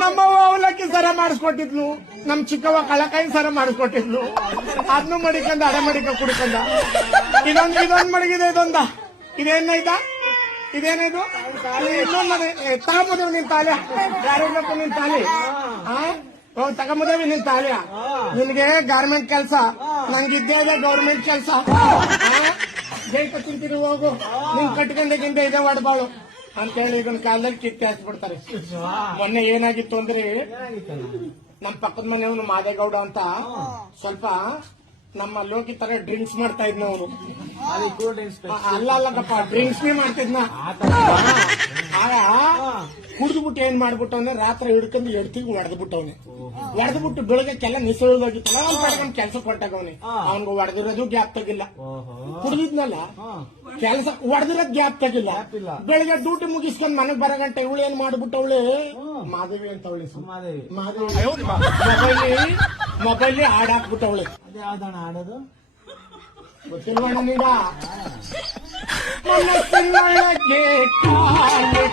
ನಮ್ಮವ್ವ ಅವಲಕ್ಕಿ ಸರ ಮಾಡಿಸ್ಕೊಟ್ಟಿದ್ಲು, ನಮ್ ಚಿಕ್ಕವ್ವ ಕಳಕಾಯಿ ಸರ ಮಾಡಿಸ್ಕೊಟ್ಟಿದ್ಲು. ಅದನ್ನು ಮಡಿಕಂದ ಅಡೆ ಮಡಿಕ ಕುಡ್ಕಂದ. ಇದೊಂದ್ ಮಡಗಿದೆ, ಇದೇನೈತಾ? ಇದೇನಿದು? ಇನ್ನೊಂದು ತಗೊಂಬುದೇವ್ ನಿನ್ ತಾಲೆ, ಯಾರಿಗಪ್ಪ ನಿನ್ ತಾಲಿ? ತಗೊಂಬುದೇವಿ ನಿನ್ ತಾಲಿಯ? ನಿನ್ಗೆ ಗಾರ್ಮೆಂಟ್ ಕೆಲ್ಸ, ನಂಗಿದ್ದೇ ಇದೆ ಗೌರ್ಮೆಂಟ್ ಕೆಲ್ಸ. ಜೈಕ ತಿಂತೀನಿ ಹೋಗು, ನಿನ್ ಕಟ್ಕೊಂಡಕ್ಕಿಂತ ಇದೆ ಒಡಬಾಳು ಅಂತೇಳಿ ಇದನ್ನ ಕಾಲದಲ್ಲಿ ಕಿತ್ತೆ ಹಚ್ಬಿಡ್ತಾರೆ. ಮೊನ್ನೆ ಏನಾಗಿತ್ತು ಅಂದ್ರೆ, ನಮ್ ಪಕ್ಕದ ಮನೆಯವನು ಮಾದೇಗೌಡ ಅಂತ ಸ್ವಲ್ಪ ನಮ್ಮ ಲೋಕಿ ತರ ಡ್ರಿಂಕ್ಸ್ ಮಾಡ್ತಾ ಇದ್ನ ಅವನು. ಅಲ್ಲಪ್ಪ, ಡ್ರಿಂಕ್ಸ್ ಮಾಡ್ತಿದ್ನ. ಆಗ ಕುಡಿದ್ಬಿಟ್ಟು ಏನ್ ಮಾಡ್ಬಿಟ್ಟವನೆ, ರಾತ್ರಿ ಹಿಡ್ಕೊಂಡು ಎಡ್ತಿಗೆ ಹೊಡೆದ್ಬಿಟ್ಟವನೆ. ಹೊಡೆದ್ಬಿಟ್ಟು ಬೆಳಗ್ಗೆಲ್ಲ ನಿಸೋಗಿತ್ತಲ್ಲ, ಅವ್ನ ಕಡೆಗೊಂದು ಕೆಲಸ ಕೊಟ್ಟಾಗವನೆ. ಅವ್ನಿಗೆ ಹೊಡೆದಿರೋದು ಗ್ಯಾಪ್ ತೆಗಿಲ್ಲ, ಕುಡಿದಿದ್ನಲ್ಲ ಕೆಲಸ ಹೊಡೆದಿರೋದ್ ಗ್ಯಾಪ್ ತೆಗಿಲ್ಲ. ಬೆಳಗ್ಗೆ ಡ್ಯೂಟಿ ಮುಗಿಸ್ಕೊಂಡ್ ಮನೆಗ್ ಬರೋ ಗಂಟೆ ಇವಳು ಏನ್ ಮಾಡ್ಬಿಟ್ಟವಳೆ, ಮಾದೇವಿ ಅಂತ ಅವಳಿ ಮೊಬೈಲ್ ಹಾಡ್ ಹಾಕ್ಬಿಟ್ಟವಳೆ. ಯಾವ್ದಣ್ಣ ಆಡೋದು ಗೊತ್ತಿಲ್ವಣ್ಣ ನಿಂಗ? ಮನಸ್ಸಿನೊಳಗೆ ಕಾಲೆ